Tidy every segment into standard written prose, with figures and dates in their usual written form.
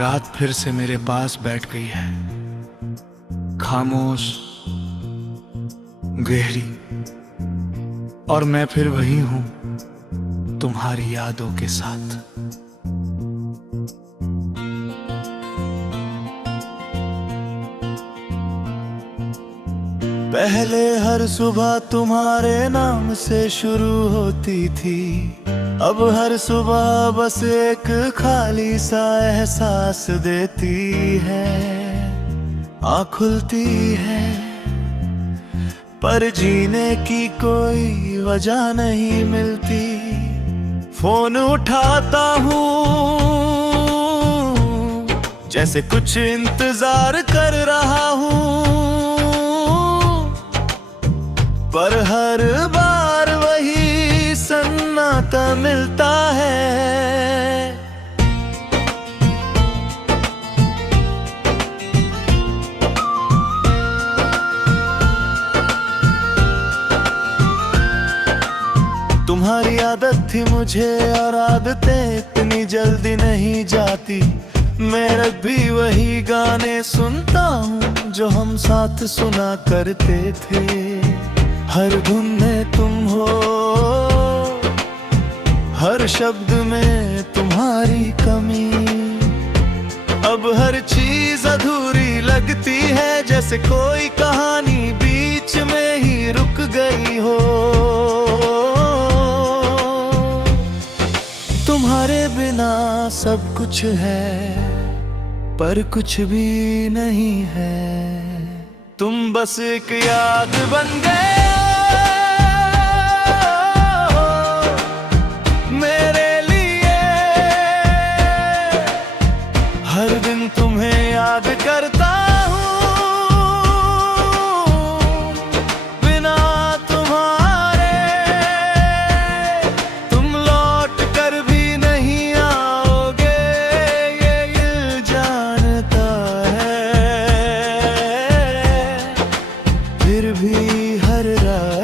रात फिर से मेरे पास बैठ गई है, खामोश, गहरी, और मैं फिर वही हूं तुम्हारी यादों के साथ। पहले हर सुबह तुम्हारे नाम से शुरू होती थी, अब हर सुबह बस एक खाली सा एहसास देती है। आँख खुलती है पर जीने की कोई वजह नहीं मिलती। फोन उठाता हूँ जैसे कुछ इंतजार कर रहा हूँ, पर हर बार वही सन्नाटा मिलता है। तुम्हारी आदत थी मुझे और आदतें इतनी जल्दी नहीं जाती। मैं भी वही गाने सुनता हूँ जो हम साथ सुना करते थे। हर धुन में तुम हो, हर शब्द में तुम्हारी कमी। अब हर चीज अधूरी लगती है, जैसे कोई कहानी बीच में ही रुक गई हो। तुम्हारे बिना सब कुछ है पर कुछ भी नहीं है। तुम बस एक याद बन गए मेरे लिए। हर दिन तुम्हें याद करता हूँ, बिना तुम्हारे तुम लौट कर भी नहीं आओगे, ये जानता है। फिर भी हर रात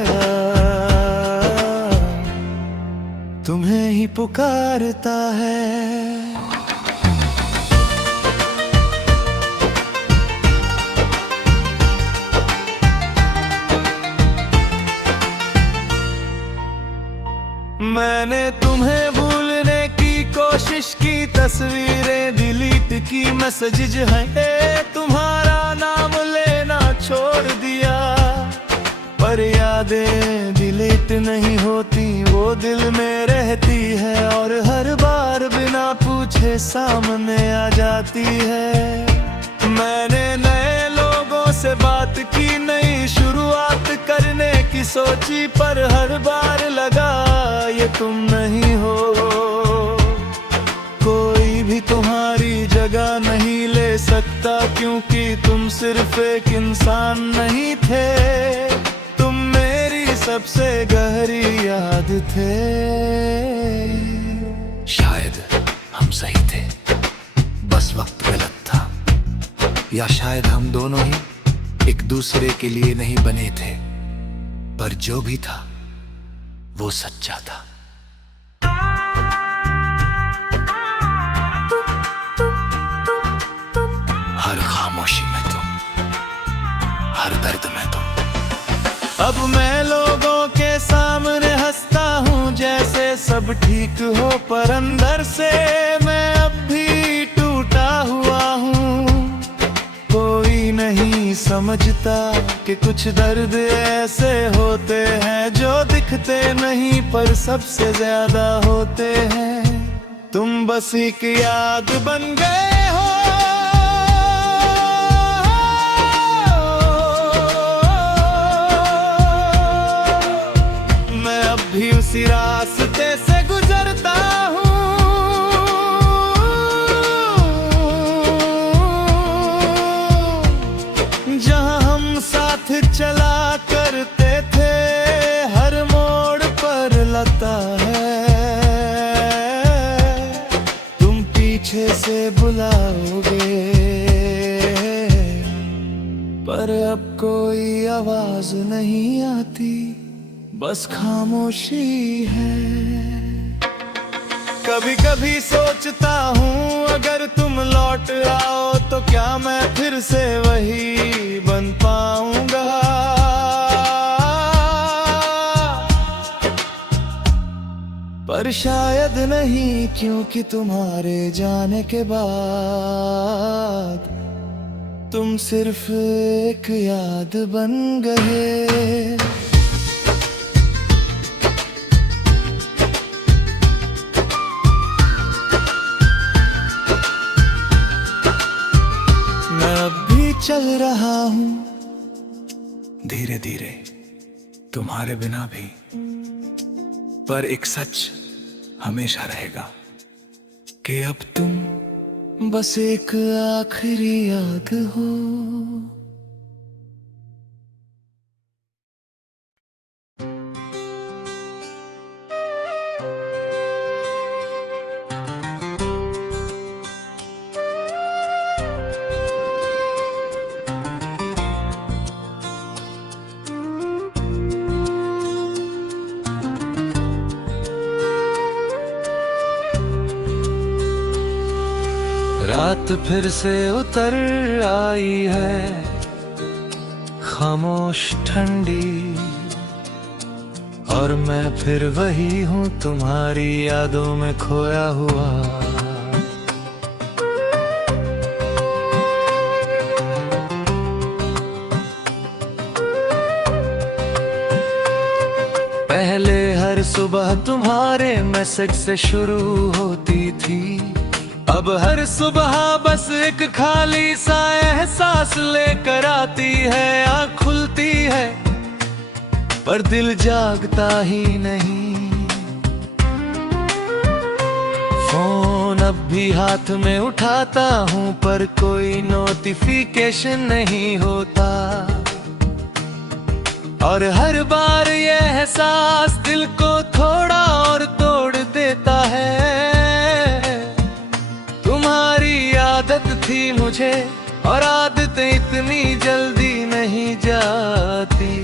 तुम्हें ही पुकारता है। मैंने तुम्हें भूलने की कोशिश की, तस्वीरें डिलीट की, मैसेज है तुम्हारा नाम लेना छोड़ दिया। पर यादें डिलीट नहीं होती, वो दिल में रहती है और हर बार बिना पूछे सामने आ जाती है। मैंने नए लोगों से बात की, नई शुरुआत करने की सोची, पर हर बार लगा ये तुम नहीं हो। कोई भी तुम्हारी जगह नहीं ले सकता, क्योंकि तुम सिर्फ एक इंसान नहीं थे, तुम मेरी सबसे गहरी याद थे। शायद हम सही थे, बस वक्त गलत था, या शायद हम दोनों ही एक दूसरे के लिए नहीं बने थे, पर जो भी था वो सच्चा था। हर खामोशी में तुम, हर दर्द में तुम। अब मैं लोगों के सामने हंसता हूँ जैसे सब ठीक हो, पर अंदर से मैं अब भी टूटा हुआ हूँ। कोई नहीं समझता कि कुछ दर्द ऐसे होते हैं जो दिखते नहीं पर सबसे ज्यादा होते हैं। तुम बस एक याद बन गए हो, मैं अब भी उसी रास्ते से गुजरता हूँ जहाँ हम साथ चला करते थे। हर मोड़ पर लगता है तुम पीछे से बुलाओगे, पर अब कोई आवाज नहीं आती, बस खामोशी है। कभी कभी सोचता हूँ अगर तुम लौट आओ तो क्या मैं फिर से वही बन पाऊंगा। पर शायद नहीं, क्योंकि तुम्हारे जाने के बाद तुम सिर्फ एक याद बन गए। मैं अब भी चल रहा हूँ धीरे धीरे तुम्हारे बिना भी, पर एक सच हमेशा रहेगा कि अब तुम बस एक आखिरी याद हो। रात फिर से उतर आई है, खामोश ठंडी, और मैं फिर वही हूँ तुम्हारी यादों में खोया हुआ। पहले हर सुबह तुम्हारे मैसेज से शुरू होती थी, अब हर सुबह बस एक खाली सा एहसास लेकर आती है। आँख खुलती है पर दिल जागता ही नहीं। फोन अब भी हाथ में उठाता हूँ पर कोई नोटिफिकेशन नहीं होता, और हर बार ये एहसास दिल को थोड़ा और तोड़ देता है। आदत थी मुझे और आदतें इतनी जल्दी नहीं जाती।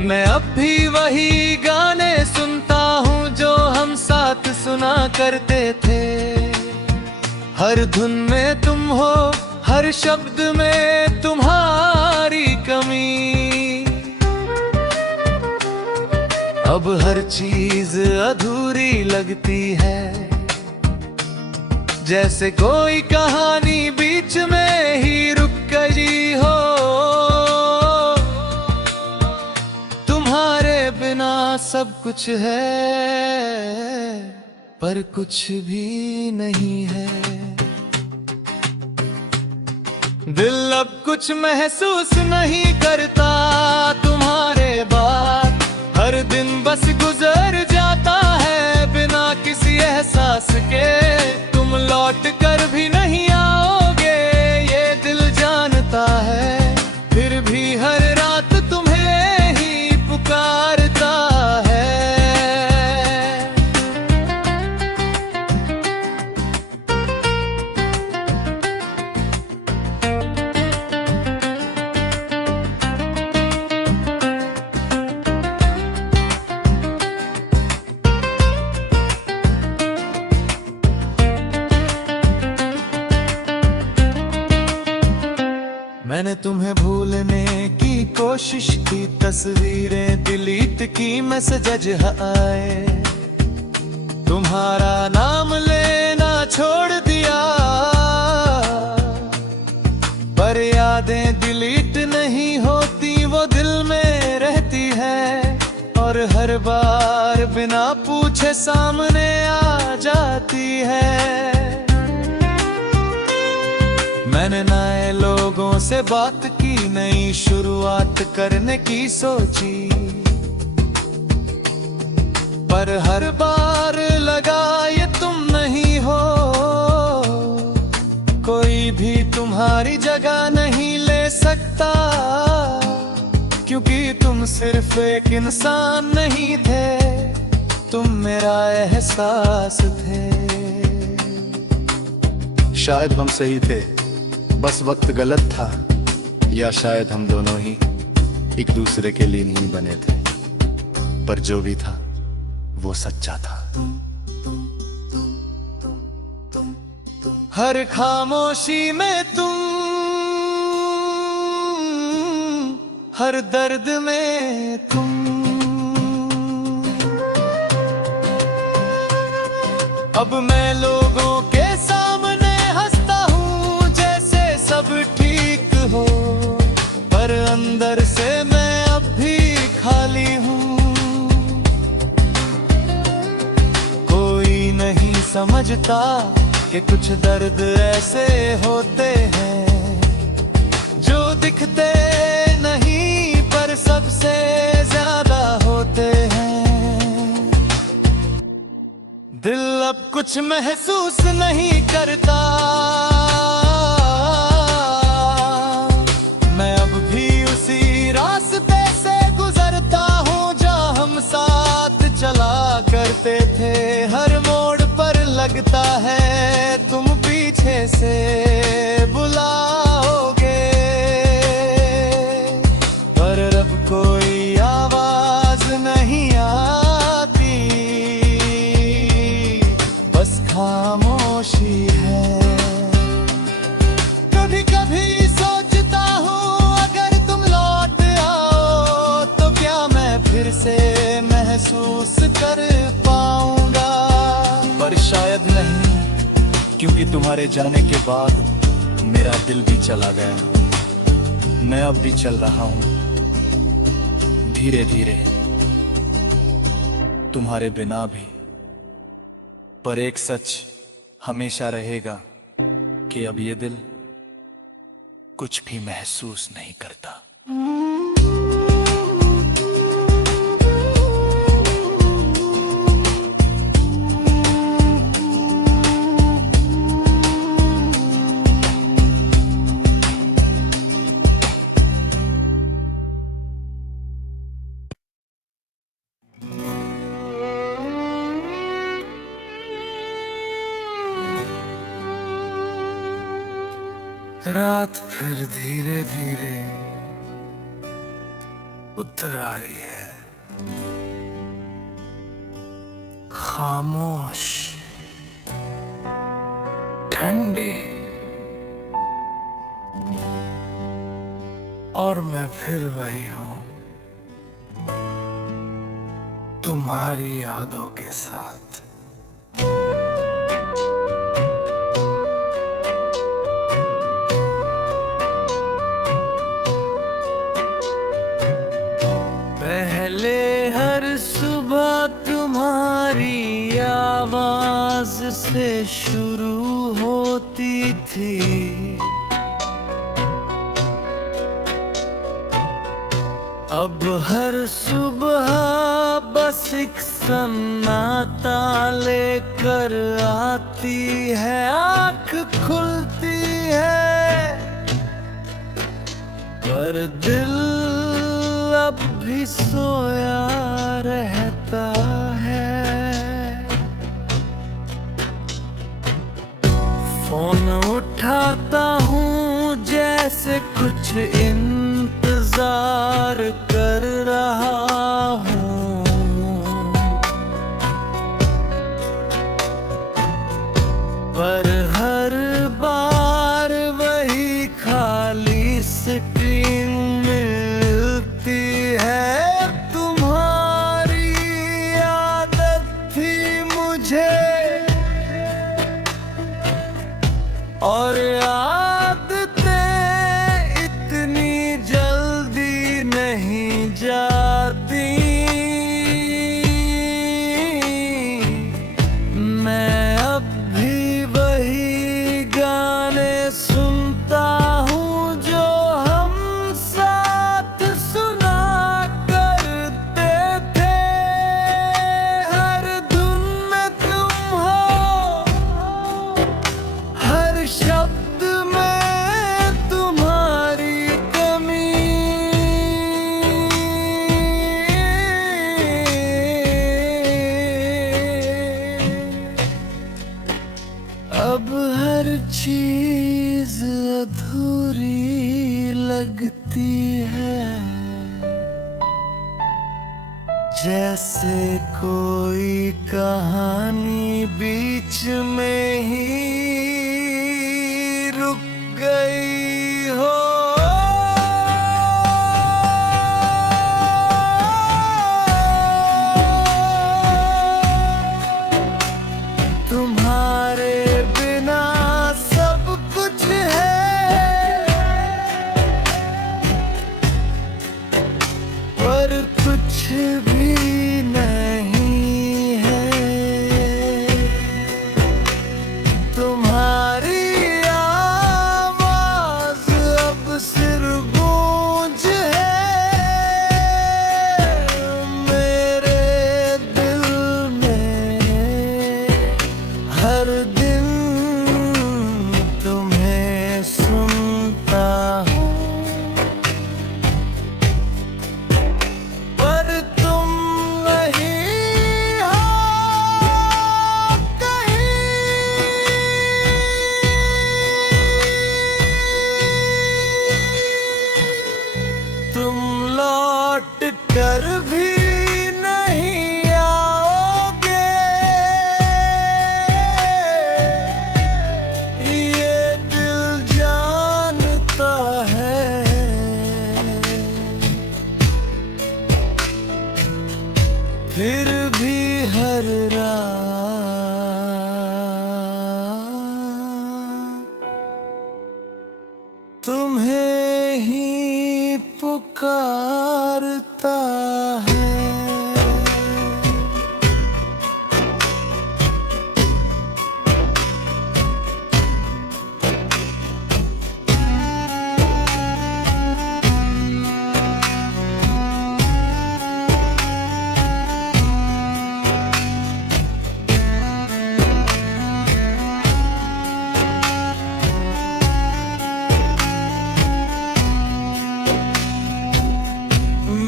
मैं अब भी वही गाने सुनता हूँ जो हम साथ सुना करते थे। हर धुन में तुम हो, हर शब्द में तुम्हारी कमी। अब हर चीज अधूरी लगती है, जैसे कोई कहानी बीच में ही रुक गई हो। तुम्हारे बिना सब कुछ है पर कुछ भी नहीं है। दिल अब कुछ महसूस नहीं करता तुम्हारे बाद, हर दिन बस गुजर जाता है बिना किसी एहसास के। तुम लौट कर भी नहीं आओगे ये दिल जानता है, फिर भी हर रात तुम्हें ही पुकारता है। मैंने तुम्हें भूलने की कोशिश की, तस्वीरें डिलीट की, मैसेज आए, तुम्हारा नाम लेना छोड़ दिया। पर यादें डिलीट नहीं होती, वो दिल में रहती है, और हर बार बिना पूछे सामने आ जाती है। मैंने नए लोगों से बात की, नई शुरुआत करने की सोची, पर हर बार लगा ये तुम नहीं हो। कोई भी तुम्हारी जगह नहीं ले सकता, क्योंकि तुम सिर्फ एक इंसान नहीं थे, तुम मेरा एहसास थे। शायद हम सही थे, बस वक्त गलत था, या शायद हम दोनों ही एक दूसरे के लिए नहीं बने थे। पर जो भी था वो सच्चा था। हर खामोशी में तुम, हर दर्द में तुम, अब मैं लोगों के सामने हंसता हूँ जैसे सब ठीक हो, पर अंदर से मैं अब भी खाली हूँ। कोई नहीं समझता कि कुछ दर्द ऐसे होते हैं जो दिखते नहीं पर सबसे ज्यादा होते हैं। दिल अब कुछ महसूस नहीं करता, मैं अब भी उसी रास्ते से गुजरता हूँ जहाँ हम साथ चला करते थे। हर मोड़ पर लगता है तुम पीछे से बुलाओगे, पर अब कोई आवाज नहीं आती, बस खामोशी है। कभी कभी सोचता हूँ अगर तुम लौट आओ तो क्या मैं फिर से महसूस कर पाऊंगा, पर शायद नहीं, क्योंकि तुम्हारे जाने के बाद मेरा दिल भी चला गया। मैं अब भी चल रहा हूँ धीरे धीरे तुम्हारे बिना भी, पर एक सच हमेशा रहेगा कि अब ये दिल कुछ भी महसूस नहीं करता। रात फिर धीरे धीरे उतर आई है, खामोश, ठंडी, और मैं फिर वही हूँ तुम्हारी यादों के साथ। पहले हर सुबह तुम्हारी आवाज से शुरू होती थी, अब हर सुबह बस एक सन्नाटा लेकर आती है। आँख खुलती है पर दिल अब भी सोया रहता है। फोन उठाता हूँ जैसे कुछ इंतजार कर रहा हूँ, पर हर बार वही खाली स्क्रीन मिलती है। तुम्हारी आदत थी मुझे और आदतें इतनी जल्दी नहीं जाती। मैं अब भी वही गाने सुनता हूँ जो हम साथ सुना करते थे। हर धुन में तुम हो, हर शब्द में तुम्हारी कमी। अब हर चीज अधूरी लगती है, जैसे कोई कहानी बीच में ही रुक गई हो। तुम्हारे बिना सब कुछ है, पर कुछ भी नहीं है। तुम्हारी आवाज अब सिर्फ गूंज है मेरे दिल में। हर दिन तुम्हें सुनता हूँ, पर तुम नहीं हो कहीं। तुम लौट कर भी नहीं आओगे, ये दिल जानता है। फिर भी हर रात तुम्हें ही पुकारता है।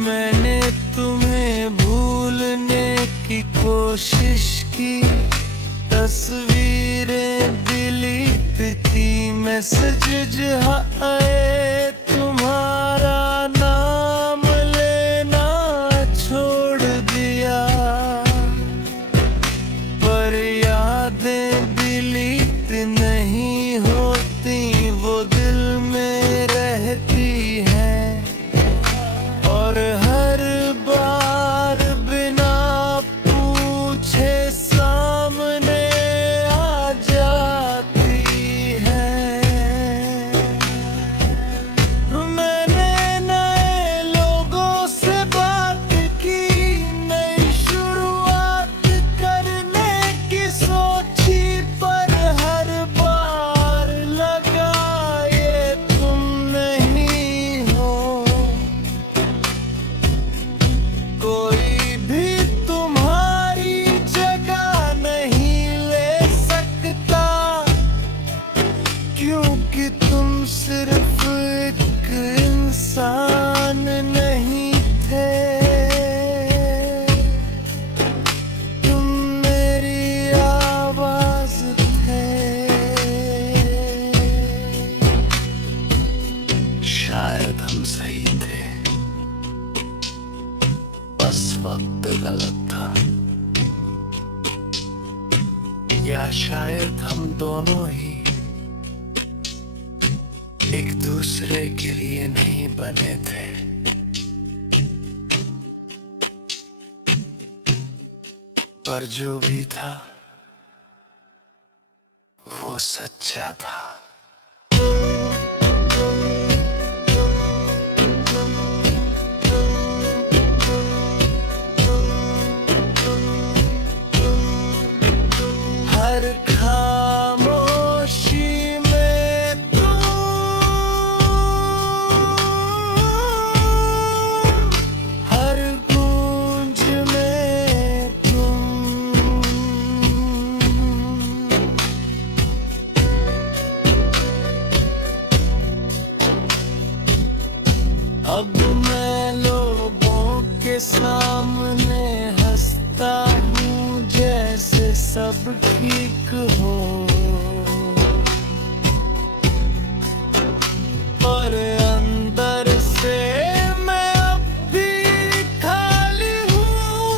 मैंने तुम्हें भूलने की कोशिश की, तस्वीरें डिलीट की, मैसेज आए, तुम्हारा नाम लेना छोड़ दिया। पर यादें डिलीट नहीं होती, वो दिल में रहती हैं। और हर बार बिना पूछे सामने आ जाती है। मैंने नए लोगों से बात की, नई शुरुआत करने की सोची, पर हर बार लगा ये तुम नहीं हो। कोई भी तुम्हारी जगह नहीं ले सकता, क्योंकि तुम सिर्फ एक इंसान नहीं थे। तुम मेरी आवाज थे। शायद हम सही थे, बस वक्त गलत था। या शायद हम दोनों ही एक दूसरे के लिए नहीं बने थे। पर जो भी था वो सच्चा था। हर खामोशी में तुम, हर गूंज में तुम। अब मैं लोगों के सामने हंसता हूँ जैसे सब ठीक हो, और अंदर से मैं अब भी खाली हूँ।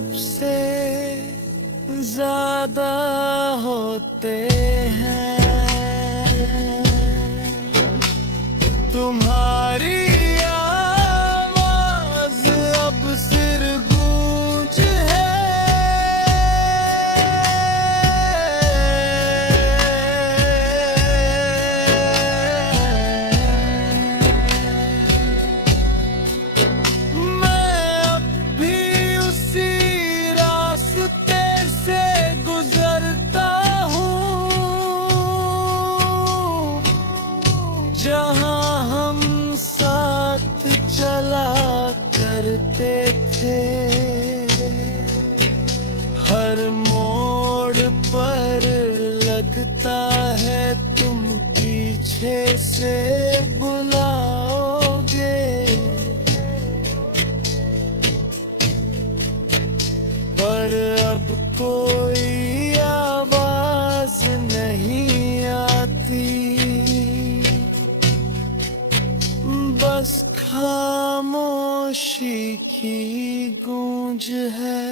सबसे ज्यादा होते हैं। तुम्हारी आवाज अब सिर गूंज है। मैं अब भी उसी रास्ते से गुजरता हूँ जहाँ हम साथ चला करते थे। हर मोड़ पर लगता है तुम पीछे से बुलाओगे, पर अब कोई आवाज नहीं आती, बस खामोशी की गूंज है।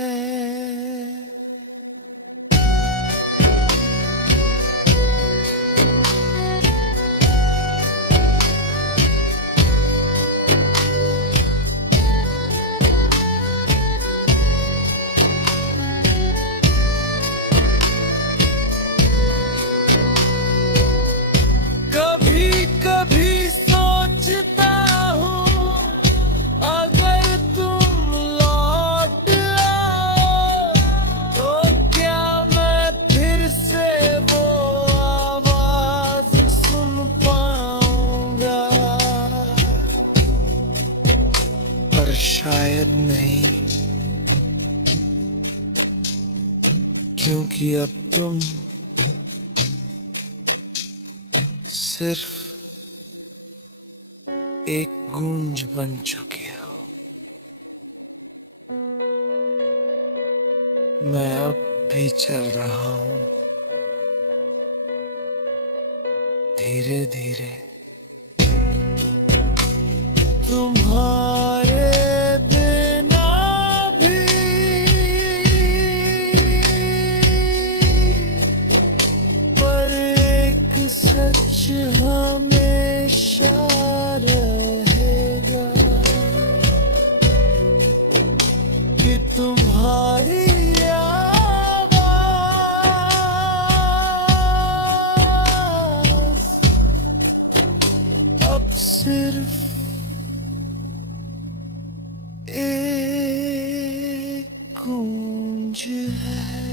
कभी कभी सोचता हूँ अगर तुम लौट आओ तो क्या मैं फिर से वो आवाज सुन पाऊंगा, पर शायद नहीं, क्योंकि अब तुम सिर्फ एक गूंज बन चुकी हो। मैं अब भी चल रहा हूँ धीरे धीरे तुम्हारे बिना भी, पर एक सच हमेशा रहेगा कि तुम्हारी आवाज अब सिर्फ एक गूंज है।